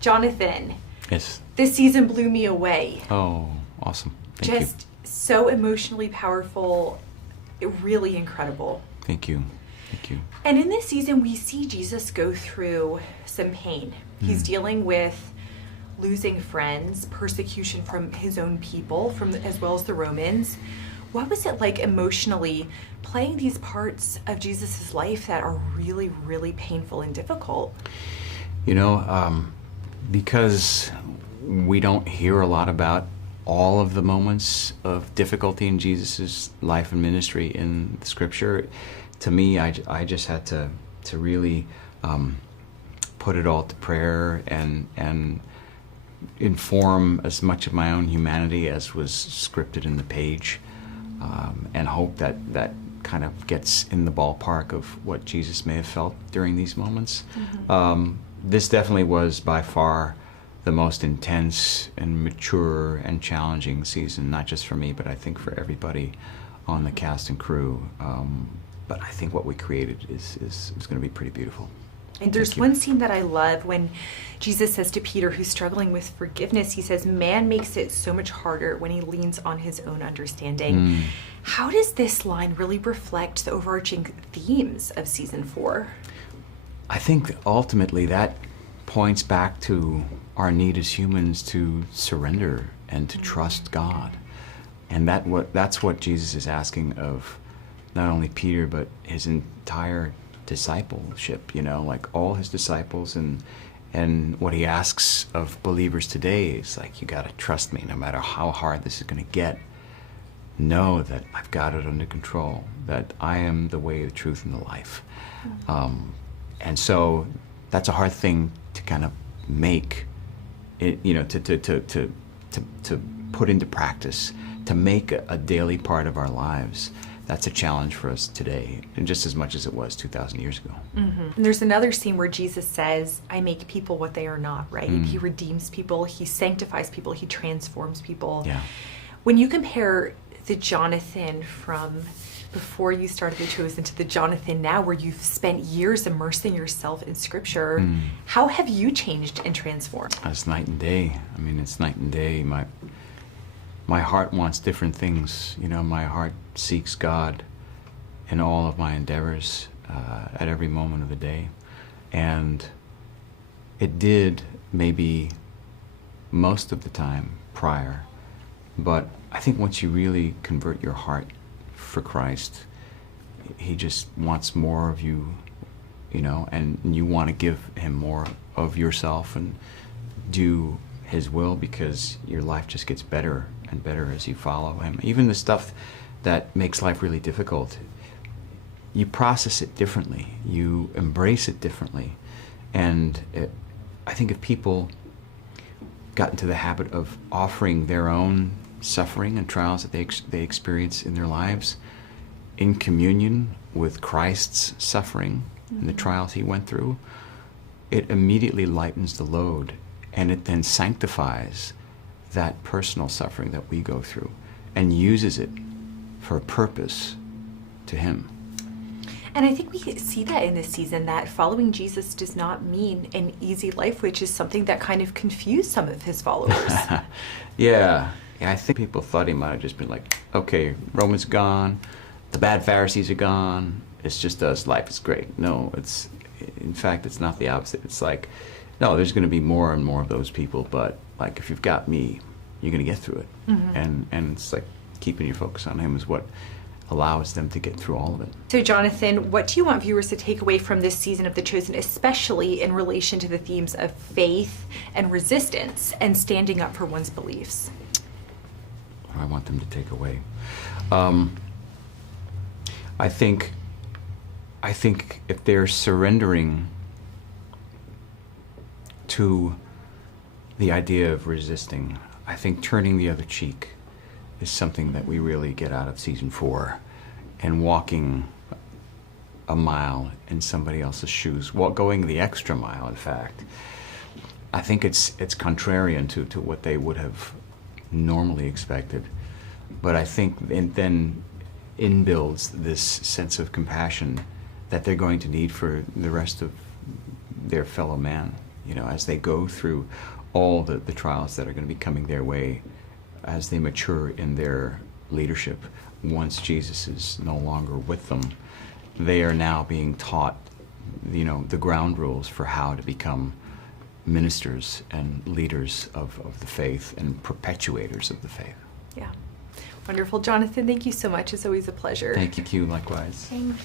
Jonathan, Yes. this season blew me away. Oh, awesome. Thank you. Just so emotionally powerful, really incredible. Thank you. Thank you. And in this season, we see Jesus go through some pain. He's dealing with losing friends, persecution from his own people, as well as the Romans. What was it like emotionally playing these parts of Jesus' life that are really, really painful and difficult? You know, because we don't hear a lot about all of the moments of difficulty in Jesus' life and ministry in the Scripture, to me, I just had to really put it all to prayer and inform as much of my own humanity as was scripted in the page, and hope that kind of gets in the ballpark of what Jesus may have felt during these moments. This definitely was by far the most intense and mature and challenging season, not just for me, but I think for everybody on the cast and crew. But I think what we created is going to be pretty beautiful. And there's one scene that I love when Jesus says to Peter, who's struggling with forgiveness, he says, man makes it so much harder when he leans on his own understanding. How does this line really reflect the overarching themes of season 4? I think ultimately that points back to our need as humans to surrender and to trust God. And that's what Jesus is asking of not only Peter, but his entire discipleship, like all his disciples, and what he asks of believers today is like, you got to trust me no matter how hard this is going to get. Know that I've got it under control, that I am the way, the truth, and the life. And so that's a hard thing to kind of make it, to put into practice, to make a daily part of our lives. That's a challenge for us today, and just as much as it was 2,000 years ago. And there's another scene where Jesus says, I make people what they are not, right? He redeems people, he sanctifies people, he transforms people. Yeah. When you compare the Jonathan from before you started The Chosen to the Jonathan now, where you've spent years immersing yourself in Scripture, how have you changed and transformed? It's night and day. I mean, it's night and day. My heart wants different things. My heart seeks God in all of my endeavors at every moment of the day. And it did maybe most of the time prior. But I think once you really convert your heart for Christ, he just wants more of you, and you want to give him more of yourself and do his will, because your life just gets better and better as you follow him. Even the stuff that makes life really difficult, you process it differently, you embrace it differently. And I think if people got into the habit of offering their own suffering and trials that they experience in their lives in communion with Christ's suffering and the trials he went through, it immediately lightens the load, and it then sanctifies that personal suffering that we go through and uses it for a purpose to him. And I think we see that in this season, that following Jesus does not mean an easy life, which is something that kind of confused some of his followers. Yeah, I think people thought he might have just been like, okay, Roman's gone, the bad Pharisees are gone, it's just us, life is great. No, in fact, it's not the opposite. It's like, no, there's going to be more and more of those people, but like, if you've got me, you're going to get through it. And it's like keeping your focus on him is what allows them to get through all of it. So Jonathan, what do you want viewers to take away from this season of The Chosen, especially in relation to the themes of faith and resistance and standing up for one's beliefs? What do I want them to take away? I think if they're surrendering to the idea of resisting, I think turning the other cheek is something that we really get out of season 4, and walking a mile in somebody else's shoes, going the extra mile, in fact. I think it's contrarian to what they would have normally expected, but I think it then inbuilds this sense of compassion that they're going to need for the rest of their fellow man. you know, as they go through all the trials that are going to be coming their way, as they mature in their leadership. Once Jesus is no longer with them, they are now being taught, you know, the ground rules for how to become ministers and leaders of the faith and perpetuators of the faith. Yeah. Wonderful. Jonathan, thank you so much. It's always a pleasure. Thank you, likewise. Thanks.